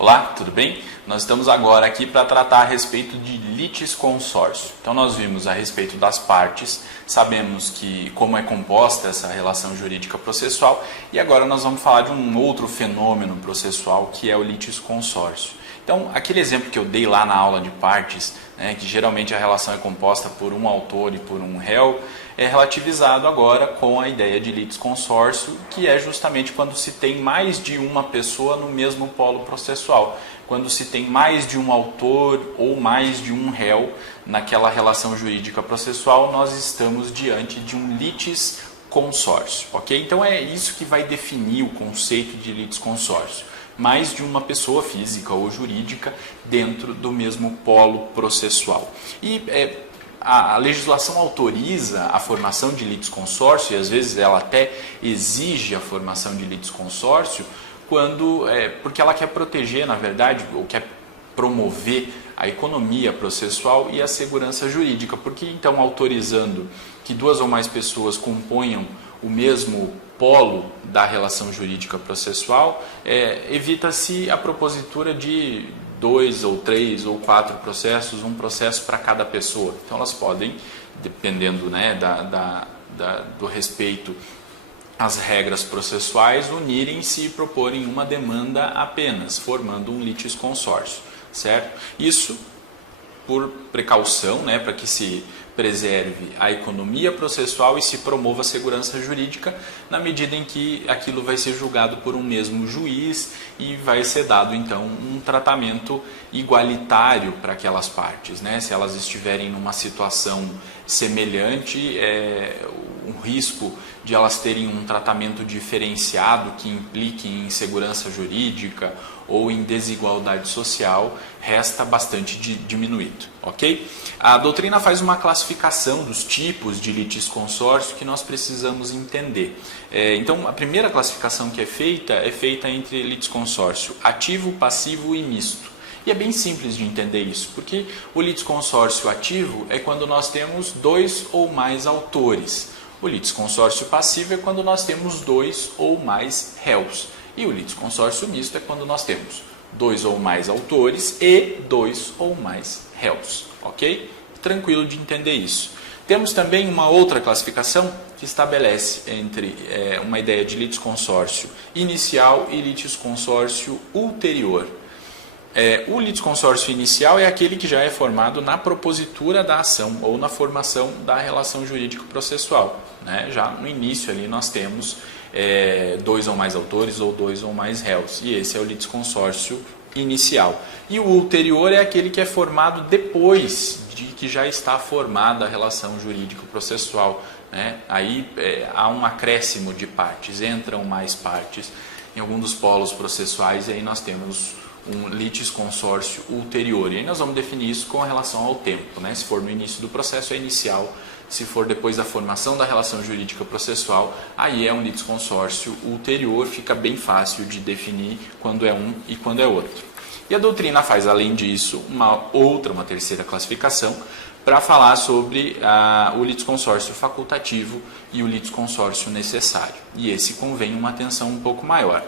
Olá, tudo bem? Nós estamos agora aqui para tratar a respeito de litisconsórcio. Então nós vimos a respeito das partes, sabemos que como é composta essa relação jurídica processual e agora nós vamos falar de um outro fenômeno processual que é o litisconsórcio. Então aquele exemplo que eu dei lá na aula de partes, que geralmente a relação é composta por um autor e por um réu, é relativizado agora com a ideia de litisconsórcio, que é justamente quando se tem mais de uma pessoa no mesmo polo processual, quando se tem mais de um autor ou mais de um réu naquela relação jurídica processual, nós estamos diante de um litisconsórcio, ok? Então é isso que vai definir o conceito de litisconsórcio, mais de uma pessoa física ou jurídica dentro do mesmo polo processual. E a legislação autoriza a formação de litisconsórcio, e às vezes ela até exige a formação de litisconsórcio, porque ela quer proteger, na verdade, ou quer promover a economia processual e a segurança jurídica, porque então autorizando que duas ou mais pessoas componham o mesmo polo da relação jurídica processual, evita-se a propositura de 2 ou 3 ou 4 processos, um processo para cada pessoa. Então elas podem, dependendo do respeito às regras processuais, unirem-se e proporem uma demanda apenas, formando um litisconsórcio, certo? Isso por precaução, para que se preserve a economia processual e se promova a segurança jurídica, na medida em que aquilo vai ser julgado por um mesmo juiz e vai ser dado então um tratamento igualitário para aquelas partes, Se elas estiverem numa situação semelhante, o risco de elas terem um tratamento diferenciado que implique em insegurança jurídica ou em desigualdade social resta bastante diminuído, ok? A doutrina faz uma classificação dos tipos de litisconsórcio que nós precisamos entender. Então, a primeira classificação que é feita entre litisconsórcio ativo, passivo e misto. E é bem simples de entender isso, porque o litisconsórcio ativo é quando nós temos 2 ou mais autores. O litisconsórcio passivo é quando nós temos 2 ou mais réus. E o litisconsórcio misto é quando nós temos 2 ou mais autores e 2 ou mais réus. Ok? Tranquilo de entender isso. Temos também uma outra classificação que estabelece entre uma ideia de litisconsórcio inicial e litisconsórcio ulterior. O litisconsórcio inicial é aquele que já é formado na propositura da ação ou na formação da relação jurídico-processual. Já no início ali nós temos 2 ou mais autores ou 2 ou mais réus, e esse é o litisconsórcio inicial. E o ulterior é aquele que é formado depois de que já está formada a relação jurídico-processual. Aí há um acréscimo de partes, entram mais partes em algum dos polos processuais, e aí nós temos um litisconsórcio ulterior. E aí nós vamos definir isso com relação ao tempo. Se for no início do processo, é inicial. Se for depois da formação da relação jurídica processual, aí é um litisconsórcio ulterior. Fica bem fácil de definir quando é um e quando é outro. E a doutrina faz, além disso, uma terceira classificação para falar sobre o litisconsórcio facultativo e o litisconsórcio necessário. E esse convém uma atenção um pouco maior.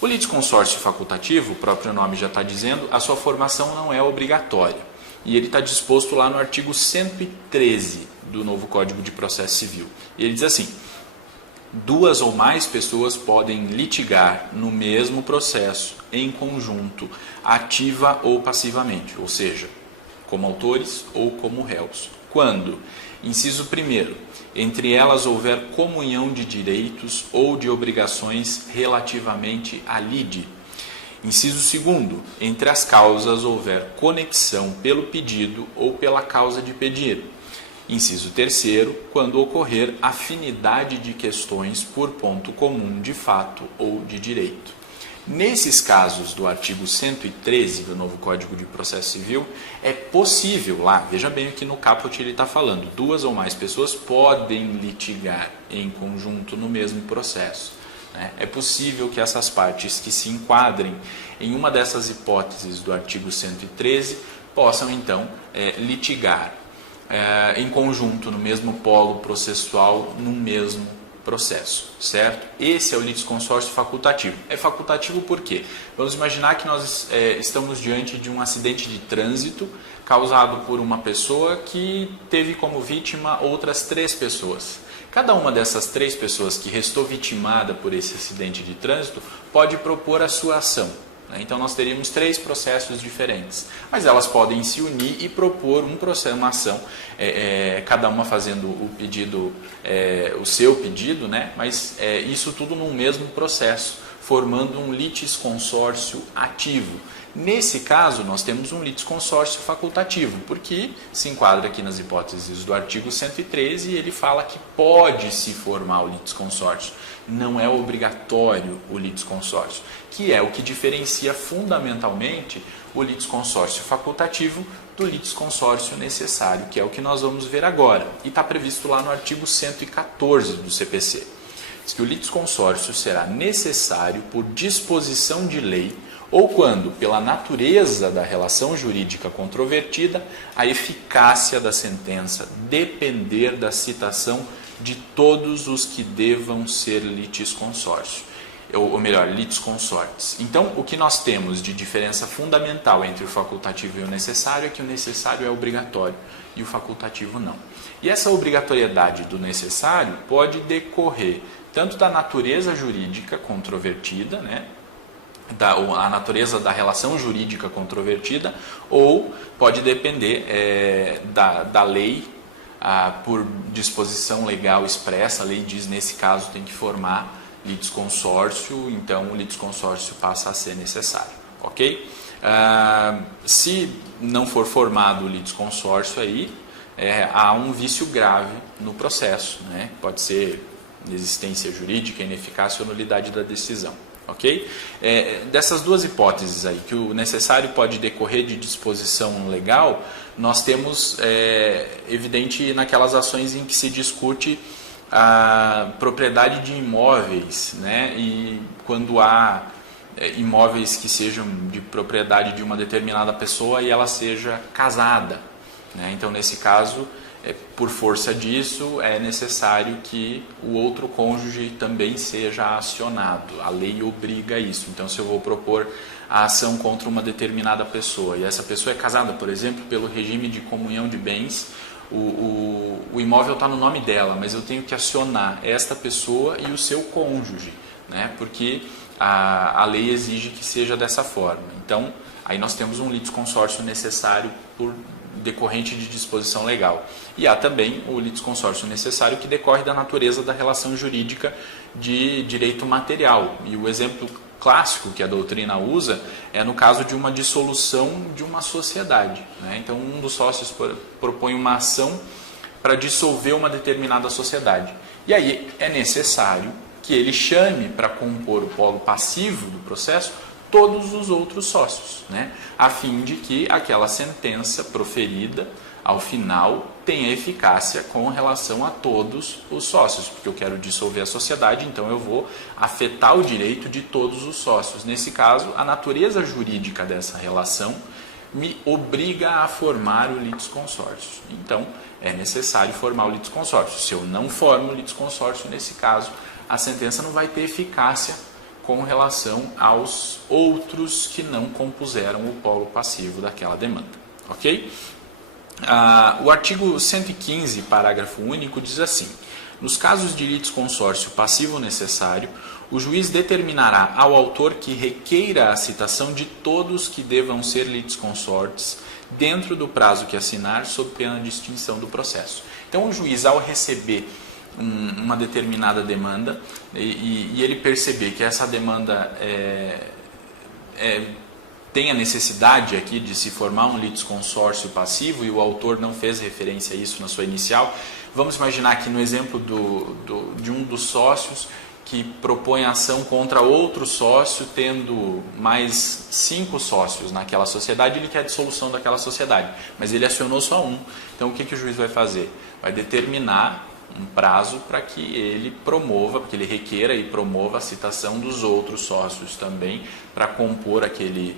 O litisconsórcio facultativo, o próprio nome já está dizendo, a sua formação não é obrigatória. E ele está disposto lá no artigo 113 do novo Código de Processo Civil. E ele diz assim: 2 ou mais pessoas podem litigar no mesmo processo, em conjunto, ativa ou passivamente, ou seja, como autores ou como réus. Quando, inciso 1º, entre elas houver comunhão de direitos ou de obrigações relativamente à lide. Inciso 2º, entre as causas houver conexão pelo pedido ou pela causa de pedir. Inciso 3º, quando ocorrer afinidade de questões por ponto comum de fato ou de direito. Nesses casos do artigo 113 do novo Código de Processo Civil, é possível, veja bem o que no caput ele está falando, 2 ou mais pessoas podem litigar em conjunto no mesmo processo. É possível que essas partes que se enquadrem em uma dessas hipóteses do artigo 113 possam então litigar em conjunto no mesmo polo processual, no mesmo processo, certo? Esse é o litisconsórcio facultativo. É facultativo por quê? Vamos imaginar que nós estamos diante de um acidente de trânsito causado por uma pessoa que teve como vítima outras 3 pessoas. Cada uma dessas 3 pessoas que restou vitimada por esse acidente de trânsito pode propor a sua ação. Então nós teríamos 3 processos diferentes, mas elas podem se unir e propor uma ação, cada uma fazendo o pedido, o seu pedido, né? Mas isso tudo num mesmo processo, formando um litisconsórcio ativo. Nesse caso, nós temos um litisconsórcio facultativo, porque se enquadra aqui nas hipóteses do artigo 113 e ele fala que pode se formar o litisconsórcio. Não é obrigatório o litisconsórcio, que é o que diferencia fundamentalmente o litisconsórcio facultativo do litisconsórcio necessário, que é o que nós vamos ver agora. E está previsto lá no artigo 114 do CPC. Diz que o litisconsórcio será necessário por disposição de lei ou quando, pela natureza da relação jurídica controvertida, a eficácia da sentença depender da citação de todos os que devam ser litisconsórcio, ou melhor, litisconsortes. Então, o que nós temos de diferença fundamental entre o facultativo e o necessário é que o necessário é obrigatório e o facultativo não. E essa obrigatoriedade do necessário pode decorrer tanto da natureza jurídica controvertida, né? A natureza da relação jurídica controvertida, ou pode depender da lei, por disposição legal expressa. A lei diz, nesse caso, tem que formar litisconsórcio, então o litisconsórcio passa a ser necessário, ok? Se não for formado o litisconsórcio, aí há um vício grave no processo, né? Pode ser inexistência jurídica, ineficácia ou nulidade da decisão. Ok? Dessas 2 hipóteses aí, que o necessário pode decorrer de disposição legal, nós temos evidente naquelas ações em que se discute a propriedade de imóveis, né? E quando há imóveis que sejam de propriedade de uma determinada pessoa e ela seja casada, né? Então, nesse caso, por força disso, é necessário que o outro cônjuge também seja acionado. A lei obriga isso. Então, se eu vou propor a ação contra uma determinada pessoa e essa pessoa é casada, por exemplo, pelo regime de comunhão de bens, o imóvel está no nome dela, mas eu tenho que acionar esta pessoa e o seu cônjuge, né? Porque a lei exige que seja dessa forma. Então, aí nós temos um litisconsórcio necessário por decorrente de disposição legal. E há também o litisconsórcio necessário que decorre da natureza da relação jurídica de direito material. E o exemplo clássico que a doutrina usa é no caso de uma dissolução de uma sociedade, né? Então, um dos sócios propõe uma ação para dissolver uma determinada sociedade. E aí é necessário que ele chame para compor o polo passivo do processo todos os outros sócios, né? A fim de que aquela sentença proferida, ao final, tenha eficácia com relação a todos os sócios, porque eu quero dissolver a sociedade, então eu vou afetar o direito de todos os sócios. Nesse caso, a natureza jurídica dessa relação me obriga a formar o litisconsórcio. Então, é necessário formar o litisconsórcio. Se eu não formo o litisconsórcio, nesse caso, a sentença não vai ter eficácia com relação aos outros que não compuseram o polo passivo daquela demanda. Ok? O artigo 115, parágrafo único, diz assim: nos casos de litisconsórcio passivo necessário, o juiz determinará ao autor que requeira a citação de todos que devam ser litisconsortes dentro do prazo que assinar, sob pena de extinção do processo. Então, o juiz, ao receber uma determinada demanda e ele perceber que essa demanda tem a necessidade aqui de se formar um litisconsórcio passivo, e o autor não fez referência a isso na sua inicial, vamos imaginar que no exemplo de um dos sócios que propõe ação contra outro sócio, tendo mais 5 sócios naquela sociedade, ele quer a dissolução daquela sociedade, mas ele acionou só um. Então, o que o juiz vai fazer? Vai determinar um prazo para que ele promova, porque ele requeira e promova a citação dos outros sócios também, para compor aquele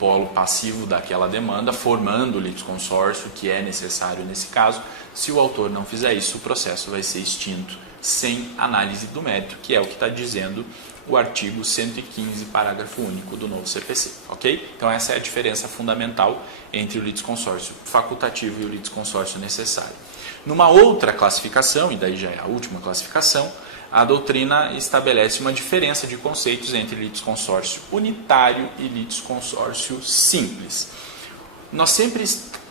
polo passivo daquela demanda, formando o litisconsórcio, que é necessário nesse caso. Se o autor não fizer isso, o processo vai ser extinto sem análise do mérito, que é o que está dizendo o artigo 115, parágrafo único do novo CPC, ok? Então essa é a diferença fundamental entre o litisconsórcio facultativo e o litisconsórcio necessário. Numa outra classificação, e daí já é a última classificação, a doutrina estabelece uma diferença de conceitos entre litisconsórcio unitário e litisconsórcio simples. Nós sempre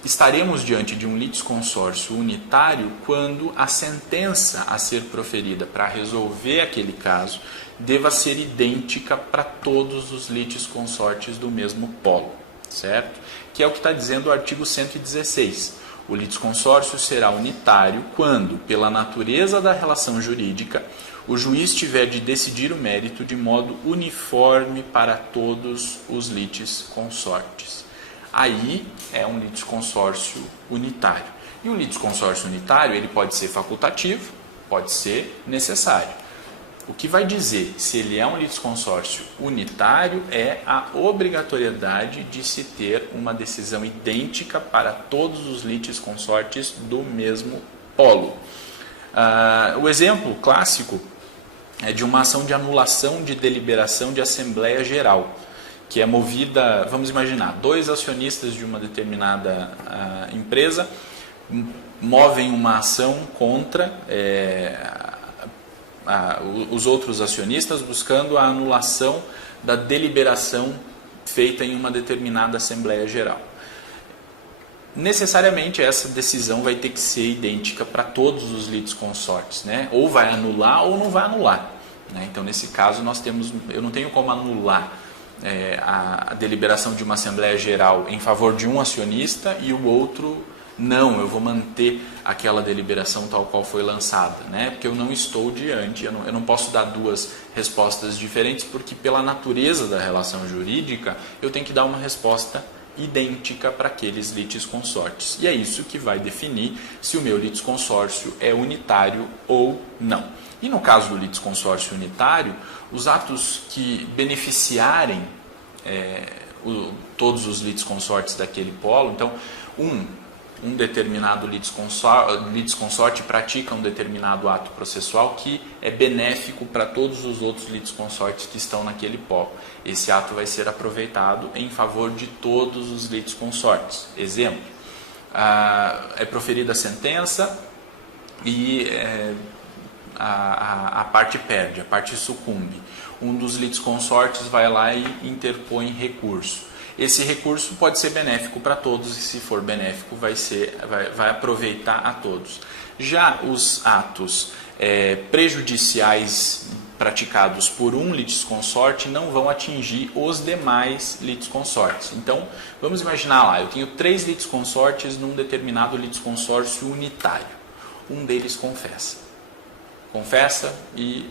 estaremos diante de um litisconsórcio unitário quando a sentença a ser proferida para resolver aquele caso deva ser idêntica para todos os litisconsortes do mesmo polo, certo? Que é o que está dizendo o artigo 116. O litisconsórcio será unitário quando, pela natureza da relação jurídica, o juiz tiver de decidir o mérito de modo uniforme para todos os litisconsortes. Aí é um litisconsórcio unitário. E o litisconsórcio unitário ele pode ser facultativo, pode ser necessário. O que vai dizer se ele é um litisconsórcio unitário é a obrigatoriedade de se ter uma decisão idêntica para todos os litisconsortes do mesmo polo. O exemplo clássico é de uma ação de anulação de deliberação de Assembleia Geral, que é movida, vamos imaginar, 2 acionistas de uma determinada empresa movem uma ação contra os outros acionistas, buscando a anulação da deliberação feita em uma determinada Assembleia Geral. Necessariamente essa decisão vai ter que ser idêntica para todos os litisconsortes, né? Ou vai anular ou não vai anular, né? Então nesse caso eu não tenho como anular a deliberação de uma Assembleia Geral em favor de um acionista e o outro não, eu vou manter aquela deliberação tal qual foi lançada, né? Porque eu não estou diante, eu não posso dar 2 respostas diferentes, porque pela natureza da relação jurídica eu tenho que dar uma resposta idêntica para aqueles litisconsortes. E é isso que vai definir se o meu litisconsórcio é unitário ou não. E no caso do litisconsórcio unitário, os atos que beneficiarem todos os litisconsortes daquele polo, então um determinado litisconsorte pratica um determinado ato processual que é benéfico para todos os outros litisconsortes que estão naquele polo. Esse ato vai ser aproveitado em favor de todos os litisconsortes. Exemplo, é proferida a sentença e a parte perde, a parte sucumbe. Um dos litisconsortes vai lá e interpõe recurso. Esse recurso pode ser benéfico para todos e, se for benéfico, vai aproveitar a todos. Já os atos prejudiciais praticados por um litisconsorte não vão atingir os demais litisconsortes. Então, vamos imaginar lá, eu tenho 3 litisconsortes num determinado litisconsórcio unitário. Um deles confessa. Confessa e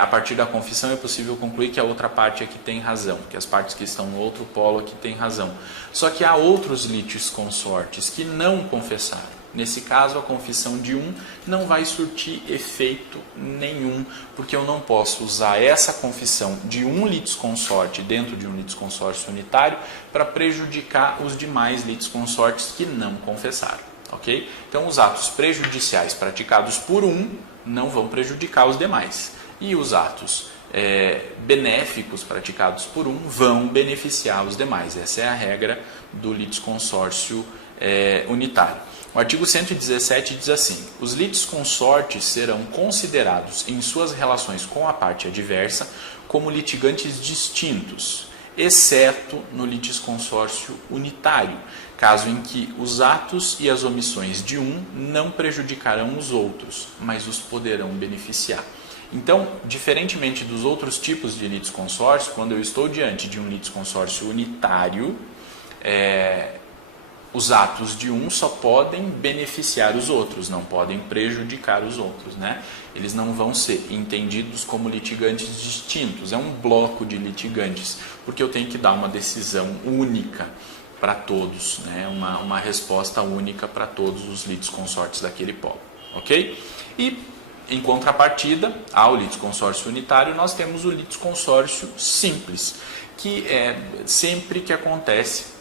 a partir da confissão é possível concluir que a outra parte é que tem razão, que as partes que estão no outro polo é que têm razão. Só que há outros litisconsortes que não confessaram. Nesse caso, a confissão de um não vai surtir efeito nenhum, porque eu não posso usar essa confissão de um litisconsorte dentro de um litisconsórcio unitário para prejudicar os demais litisconsortes que não confessaram. Okay? Então, os atos prejudiciais praticados por um não vão prejudicar os demais. E os atos benéficos praticados por um vão beneficiar os demais. Essa é a regra do litisconsórcio unitário. O artigo 117 diz assim: os litisconsortes serão considerados em suas relações com a parte adversa como litigantes distintos, exceto no litisconsórcio unitário, caso em que os atos e as omissões de um não prejudicarão os outros, mas os poderão beneficiar. Então, diferentemente dos outros tipos de litisconsórcio, quando eu estou diante de um litisconsórcio unitário, os atos de um só podem beneficiar os outros, não podem prejudicar os outros, né? Eles não vão ser entendidos como litigantes distintos, é um bloco de litigantes, porque eu tenho que dar uma decisão única para todos, né? Uma resposta única para todos os litisconsortes daquele polo, ok? E em contrapartida ao litisconsórcio unitário, nós temos o litisconsórcio simples, que é sempre que acontece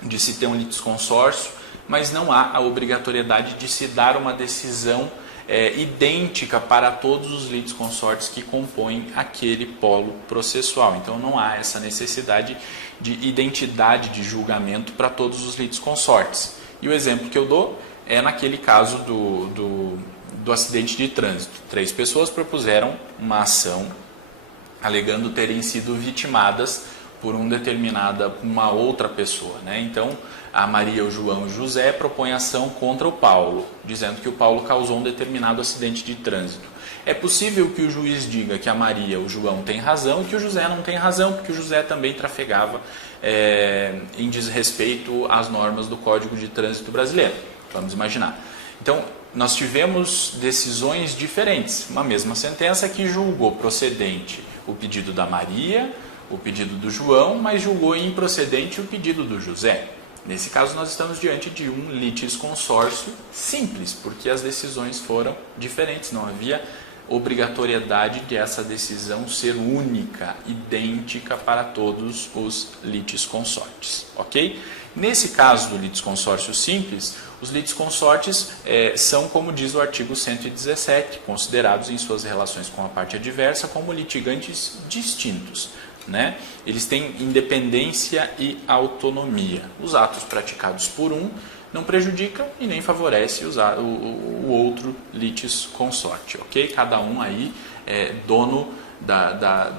de se ter um litisconsórcio, mas não há a obrigatoriedade de se dar uma decisão idêntica para todos os litisconsortes que compõem aquele polo processual. Então não há essa necessidade de identidade de julgamento para todos os litisconsortes. E o exemplo que eu dou é naquele caso do acidente de trânsito. 3 pessoas propuseram uma ação alegando terem sido vitimadas por uma outra pessoa, né? Então, a Maria, o João e o José propõem ação contra o Paulo, dizendo que o Paulo causou um determinado acidente de trânsito. É possível que o juiz diga que a Maria, o João, tem razão e que o José não tem razão, porque o José também trafegava em desrespeito às normas do Código de Trânsito Brasileiro. Vamos imaginar. Então, nós tivemos decisões diferentes. Uma mesma sentença que julgou procedente o pedido da Maria, o pedido do João, mas julgou improcedente o pedido do José. Nesse caso, nós estamos diante de um litisconsórcio simples, porque as decisões foram diferentes, não havia obrigatoriedade de essa decisão ser única, idêntica para todos os litisconsortes, ok? Nesse caso do litisconsórcio simples, os litisconsortes são, como diz o artigo 117, considerados em suas relações com a parte adversa como litigantes distintos, né? Eles têm independência e autonomia. Os atos praticados por um não prejudica e nem favorece o outro litisconsorte, ok? Cada um aí é dono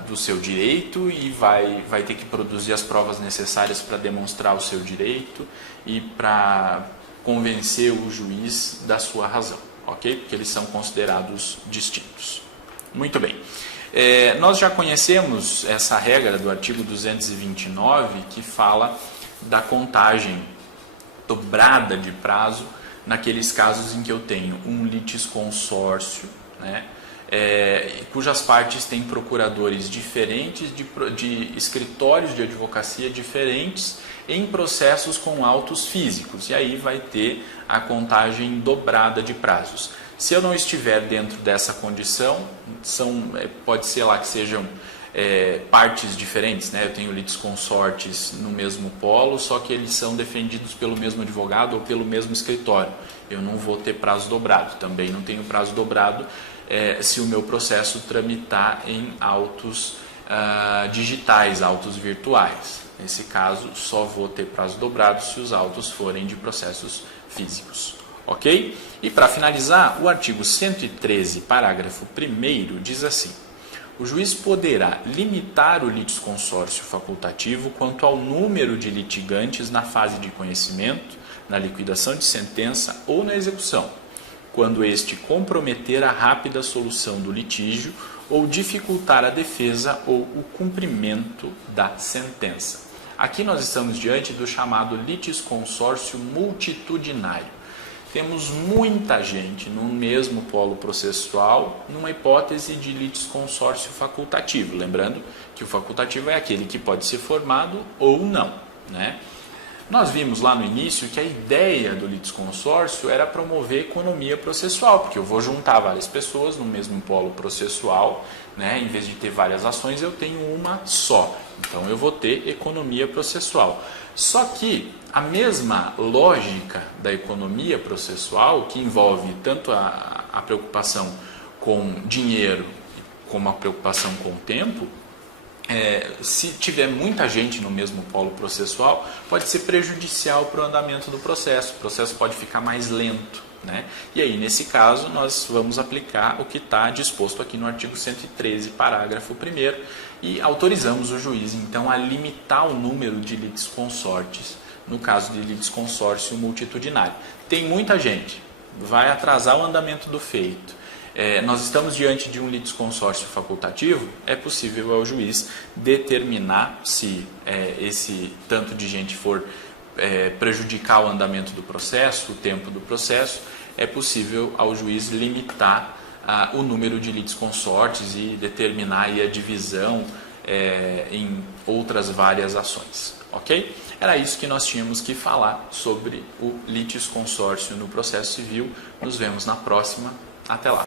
do seu direito e vai ter que produzir as provas necessárias para demonstrar o seu direito e para convencer o juiz da sua razão, ok? Porque eles são considerados distintos. Muito bem. Nós já conhecemos essa regra do artigo 229 que fala da contagem dobrada de prazo naqueles casos em que eu tenho um litisconsórcio, né, cujas partes têm procuradores diferentes de escritórios de advocacia diferentes em processos com autos físicos, e aí vai ter a contagem dobrada de prazos. Se eu não estiver dentro dessa condição, pode ser lá que sejam partes diferentes, né? Eu tenho litisconsortes no mesmo polo, só que eles são defendidos pelo mesmo advogado ou pelo mesmo escritório. Eu não vou ter prazo dobrado, também não tenho prazo dobrado se o meu processo tramitar em autos digitais, autos virtuais. Nesse caso, só vou ter prazo dobrado se os autos forem de processos físicos. Ok? E para finalizar, o artigo 113, parágrafo 1º, diz assim: o juiz poderá limitar o litisconsórcio facultativo quanto ao número de litigantes na fase de conhecimento, na liquidação de sentença ou na execução, quando este comprometer a rápida solução do litígio ou dificultar a defesa ou o cumprimento da sentença. Aqui nós estamos diante do chamado litisconsórcio multitudinário. Temos muita gente no mesmo polo processual numa hipótese de litisconsórcio facultativo. Lembrando que o facultativo é aquele que pode ser formado ou não, né? Nós vimos lá no início que a ideia do litisconsórcio era promover economia processual, porque eu vou juntar várias pessoas no mesmo polo processual, né? Em vez de ter várias ações, eu tenho uma só. Então eu vou ter economia processual. Só que a mesma lógica da economia processual, que envolve tanto a preocupação com dinheiro como a preocupação com o tempo, se tiver muita gente no mesmo polo processual, pode ser prejudicial para o andamento do processo. O processo pode ficar mais lento, né? E aí, nesse caso, nós vamos aplicar o que está disposto aqui no artigo 113, parágrafo 1º, e autorizamos o juiz, então, a limitar o número de litisconsortes, no caso de litisconsórcio multitudinário. Tem muita gente, vai atrasar o andamento do feito. Nós estamos diante de um litisconsórcio facultativo, é possível ao juiz determinar se esse tanto de gente for prejudicar o andamento do processo, o tempo do processo, é possível ao juiz limitar o número de litisconsortes e determinar aí a divisão em outras várias ações. Ok? Era isso que nós tínhamos que falar sobre o litisconsórcio no processo civil. Nos vemos na próxima. Até lá.